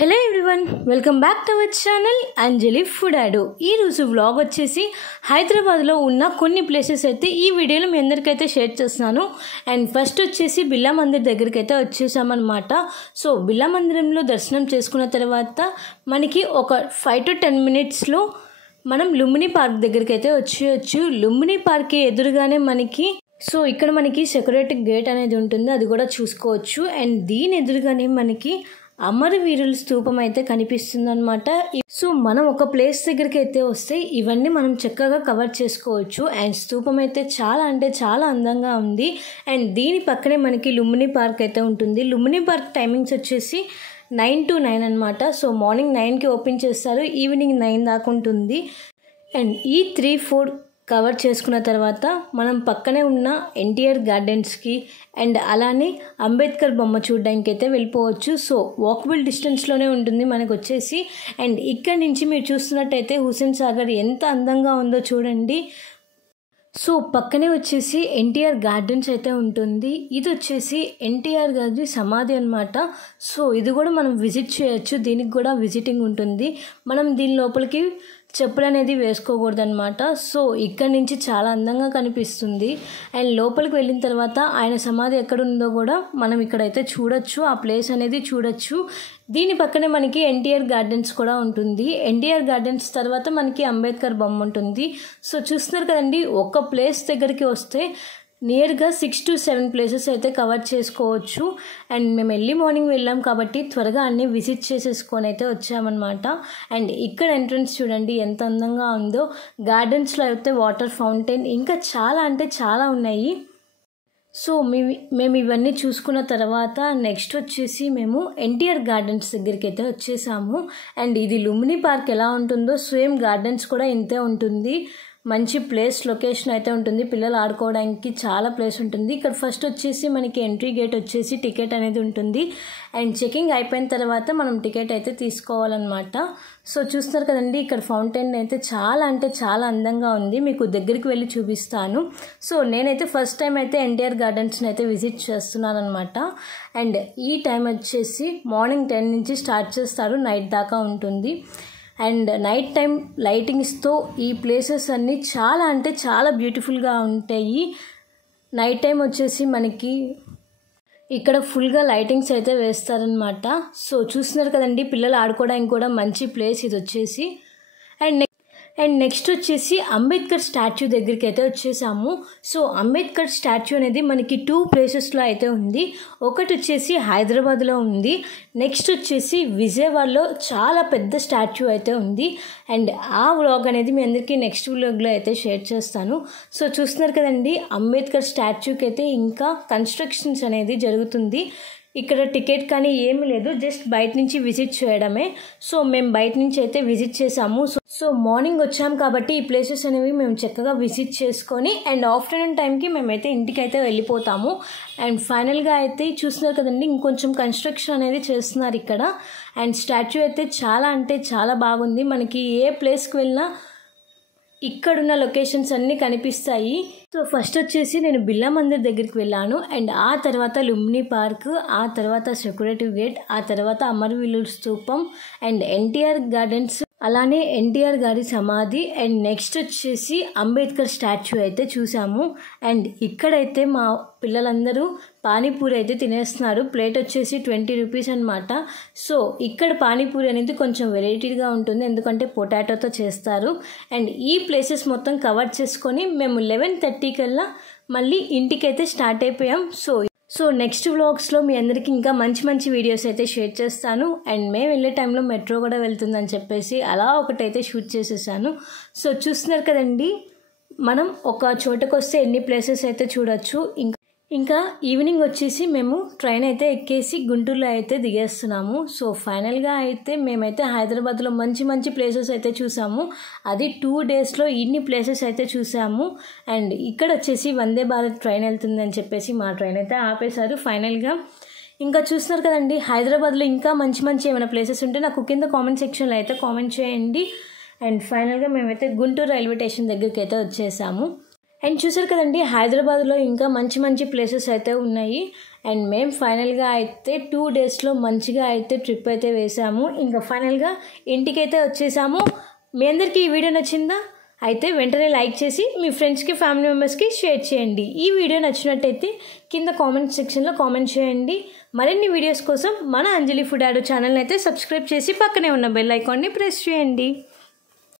Hello everyone, welcome back to our channel Anjali food ఆడో. ఈరోజు vlog వచ్చేసి హైదరాబాద్లో ఉన్న కొన్ని ప్లేసెస్ అయితే ఈ వీడియోలో మీ అందరికైతే షేర్ చేస్తున్నాను. అండ్ ఫస్ట్ వచ్చేసి బిర్లా మందిర్ దగ్గరికి అయితే వచ్చేసామన్నమాట. సో బిర్లా మందిరంలో దర్శనం చేసుకున్న తర్వాత మనకి ఒక 5 to 10 minutesలో మనం లుంబిని పార్క్ దగ్గరికి అయితే వచ్చేయచ్చు. లుంబిని పార్క్ ఎదురుగానే మనకి ఇక్కడ మనకి సెక్యూరిటీ గేట్ అనేది ఉంటుంది, అది కూడా చూసుకోవచ్చు. అండ్ దీని ఎదురుగానే మనకి అమరవీరుల స్తూపం అయితే కనిపిస్తుంది అనమాట. సో మనం ఒక ప్లేస్ దగ్గరికి అయితే వస్తే ఇవన్నీ మనం చక్కగా కవర్ చేసుకోవచ్చు. అండ్ స్తూపం అయితే చాలా అంటే చాలా అందంగా ఉంది. అండ్ దీని పక్కనే మనకి లుంబిని పార్క్ అయితే ఉంటుంది. లుంబిని పార్క్ టైమింగ్స్ వచ్చేసి 9 to 9 అనమాట. సో మార్నింగ్ 9కి ఓపెన్ చేస్తారు, ఈవినింగ్ 9 దాకా ఉంటుంది. అండ్ ఈ 3-4 కవర్ చేసుకున్న తర్వాత మనం పక్కనే ఉన్న ఎన్టీఆర్ గార్డెన్స్కి అండ్ అలానే అంబేద్కర్ బొమ్మ చూడడానికి అయితే వెళ్ళిపోవచ్చు. సో వాకబుల్ డిస్టెన్స్లోనే ఉంటుంది మనకు వచ్చేసి. అండ్ ఇక్కడి నుంచి మీరు చూస్తున్నట్టయితే హుస్సేన్ సాగర్ ఎంత అందంగా ఉందో చూడండి. సో పక్కనే వచ్చేసి ఎన్టీఆర్ గార్డెన్స్ అయితే ఉంటుంది. ఇది వచ్చేసి ఎన్టీఆర్ గారి సమాధి అనమాట. సో ఇది కూడా మనం విజిట్ చేయొచ్చు, దీనికి కూడా విజిటింగ్ ఉంటుంది. మనం దీని లోపలికి చెప్పులు అనేది వేసుకోకూడదు అనమాట. సో ఇక్కడ నుంచి చాలా అందంగా కనిపిస్తుంది. అండ్ లోపలికి వెళ్ళిన తర్వాత ఆయన సమాధి ఎక్కడ ఉందో కూడా మనం ఇక్కడైతే చూడొచ్చు, ఆ ప్లేస్ అనేది చూడొచ్చు. దీని పక్కనే మనకి ఎన్టీఆర్ గార్డెన్స్ కూడా ఉంటుంది. ఎన్టీఆర్ గార్డెన్స్ తర్వాత మనకి అంబేద్కర్ బొమ్మ ఉంటుంది. సో చూస్తున్నారు కదండి, ఒక ప్లేస్ దగ్గరికి వస్తే నియర్గా 6 to 7 ప్లేసెస్ అయితే కవర్ చేసుకోవచ్చు. అండ్ మేము ఎర్లీ మార్నింగ్ వెళ్ళాం కాబట్టి త్వరగా అన్నీ విజిట్ చేసేసుకొని అయితే వచ్చామన్నమాట. అండ్ ఇక్కడ ఎంట్రన్స్ చూడండి ఎంత అందంగా ఉందో. గార్డెన్స్లో అయితే వాటర్ ఫౌంటైన్ ఇంకా చాలా అంటే చాలా ఉన్నాయి. సో మేము ఇవన్నీ చూసుకున్న తర్వాత నెక్స్ట్ వచ్చేసి మేము ఎన్టీఆర్ గార్డెన్స్ దగ్గరికి అయితే వచ్చేసాము. అండ్ ఇది లుంబిని పార్క్ ఎలా ఉంటుందో సేమ్ గార్డెన్స్ కూడా ఇంతే ఉంటుంది. మంచి ప్లేస్ లొకేషన్ అయితే ఉంటుంది, పిల్లలు ఆడుకోవడానికి చాలా ప్లేస్ ఉంటుంది. ఇక్కడ ఫస్ట్ వచ్చేసి మనకి ఎంట్రీ గేట్ వచ్చేసి టికెట్ అనేది ఉంటుంది. అండ్ చెకింగ్ అయిపోయిన తర్వాత మనం టికెట్ అయితే తీసుకోవాలన్నమాట. సో చూస్తున్నారు కదండి, ఇక్కడ ఫౌంటైన్ అయితే చాలా అంటే చాలా అందంగా ఉంది, మీకు దగ్గరికి వెళ్ళి చూపిస్తాను. సో నేనైతే ఫస్ట్ టైం అయితే ఎన్టీఆర్ గార్డెన్స్ని అయితే విజిట్ చేస్తున్నాను అనమాట. అండ్ ఈ టైం వచ్చేసి మార్నింగ్ 10 నుంచి స్టార్ట్ చేస్తారు, నైట్ దాకా ఉంటుంది. అండ్ నైట్ టైం లైటింగ్స్తో ఈ ప్లేసెస్ అన్నీ చాలా అంటే చాలా బ్యూటిఫుల్గా ఉంటాయి. నైట్ టైం వచ్చేసి మనకి ఇక్కడ ఫుల్గా లైటింగ్స్ అయితే వేస్తారనమాట. సో చూస్తున్నారు కదండి, పిల్లలు ఆడుకోవడానికి కూడా మంచి ప్లేస్ ఇది వచ్చేసి. అండ్ నెక్స్ట్ వచ్చేసి అంబేద్కర్ స్టాచ్యూ దగ్గరికి అయితే వచ్చేసాము. సో అంబేద్కర్ స్టాచ్యూ అనేది మనకి 2 ప్లేసెస్లో అయితే ఉంది. ఒకటి వచ్చేసి హైదరాబాద్లో ఉంది, నెక్స్ట్ వచ్చేసి విజయవాడలో చాలా పెద్ద స్టాచ్యూ అయితే ఉంది. అండ్ ఆ వ్లాగ్ అనేది మీ అందరికీ నెక్స్ట్ వ్లాగ్లో అయితే షేర్ చేస్తాను. సో చూస్తున్నారు కదండి, అంబేద్కర్ స్టాచ్యూకి అయితే ఇంకా కన్స్ట్రక్షన్స్ అనేది జరుగుతుంది. ఇక్కడ టికెట్ కానీ ఏమీ లేదు, జస్ట్ బయట నుంచి విజిట్ చేయడమే. సో మేము బయట నుంచి అయితే విజిట్ చేసాము. సో మార్నింగ్ వచ్చాము కాబట్టి ఈ ప్లేసెస్ అనేవి మేము చక్కగా విజిట్ చేసుకొని అండ్ ఆఫ్టర్నూన్ టైంకి మేమైతే ఇంటికి అయితే వెళ్ళిపోతాము. అండ్ ఫైనల్గా అయితే చూస్తున్నారు కదండి, ఇంకొంచెం కన్స్ట్రక్షన్ అనేది చేస్తున్నారు ఇక్కడ. అండ్ స్టాచ్యూ అయితే చాలా అంటే చాలా బాగుంది. మనకి ఏ ప్లేస్కి వెళ్ళినా ఇక్కడున్న లొకేషన్స్ అన్నీ కనిపిస్తాయి. సో ఫస్ట్ వచ్చేసి నేను బిర్లా మందిర్ దగ్గరికి వెళ్ళాను. అండ్ ఆ తర్వాత లుంబిని పార్క్, ఆ తర్వాత సెక్యూరిటీ గేట్, ఆ తర్వాత అమరవీరుల స్తూపం అండ్ ఎన్టీఆర్ గార్డెన్స్, అలానే ఎన్టీఆర్ గారి సమాధి అండ్ నెక్స్ట్ వచ్చేసి అంబేద్కర్ స్టాచ్యూ అయితే చూసాము. అండ్ ఇక్కడైతే మా పిల్లలందరూ పానీపూరి అయితే తినేస్తున్నారు. ప్లేట్ వచ్చేసి 20 రూపీస్ అనమాట. సో ఇక్కడ పానీపూరి అనేది కొంచెం వెరైటీగా ఉంటుంది, ఎందుకంటే పొటాటోతో చేస్తారు. అండ్ ఈ ప్లేసెస్ మొత్తం కవర్ చేసుకొని మేము 11:30 కల్లా మళ్ళీ ఇంటికైతే స్టార్ట్ అయిపోయాం. సో నెక్స్ట్ వ్లాగ్స్లో మీ అందరికీ ఇంకా మంచి మంచి వీడియోస్ అయితే షేర్ చేస్తాను. అండ్ మేము వెళ్ళే టైంలో మెట్రో కూడా వెళ్తుందని చెప్పేసి అలా ఒకటైతే షూట్ చేసేసాను. సో చూస్తున్నారు కదండి, మనం ఒక చోటకు వస్తే ఎన్ని ప్లేసెస్ అయితే చూడొచ్చు. ఇంకా ఈవినింగ్ వచ్చేసి మేము ట్రైన్ అయితే ఎక్కేసి గుంటూరులో అయితే దిగేస్తున్నాము. సో ఫైనల్గా అయితే మేమైతే హైదరాబాద్లో మంచి మంచి ప్లేసెస్ అయితే చూసాము. అది 2 డేస్లో ఇన్ని ప్లేసెస్ అయితే చూసాము. అండ్ ఇక్కడ వచ్చేసి వందే భారత్ ట్రైన్ వెళ్తుందని చెప్పేసి మా ట్రైన్ అయితే ఆపేశారు ఫైనల్గా. ఇంకా చూస్తున్నారు కదండి, హైదరాబాద్లో ఇంకా మంచి మంచి ఏమైనా ప్లేసెస్ ఉంటే నాకు కింద కామెంట్ సెక్షన్లో అయితే కామెంట్ చేయండి. అండ్ ఫైనల్గా మేమైతే గుంటూరు రైల్వే స్టేషన్ దగ్గరికి అయితే వచ్చేసాము. అండ్ చూసారు కదండి, హైదరాబాద్లో ఇంకా మంచి మంచి ప్లేసెస్ అయితే ఉన్నాయి. అండ్ మేము ఫైనల్గా అయితే 2 డేస్లో మంచిగా అయితే ట్రిప్ అయితే వేసాము. ఇంకా ఫైనల్గా ఇంటికైతే వచ్చేసాము. మీ అందరికీ ఈ వీడియో నచ్చిందా? అయితే వెంటనే లైక్ చేసి మీ ఫ్రెండ్స్కి, ఫ్యామిలీ మెంబర్స్కి షేర్ చేయండి. ఈ వీడియో నచ్చినట్టయితే కింద కామెంట్ సెక్షన్లో కామెంట్ చేయండి. మరిన్ని వీడియోస్ కోసం మన అంజలి ఫుడ్ ఆడో ఛానల్ని అయితే సబ్స్క్రైబ్ చేసి పక్కనే ఉన్న బెల్ ఐకాన్ని ప్రెస్ చేయండి.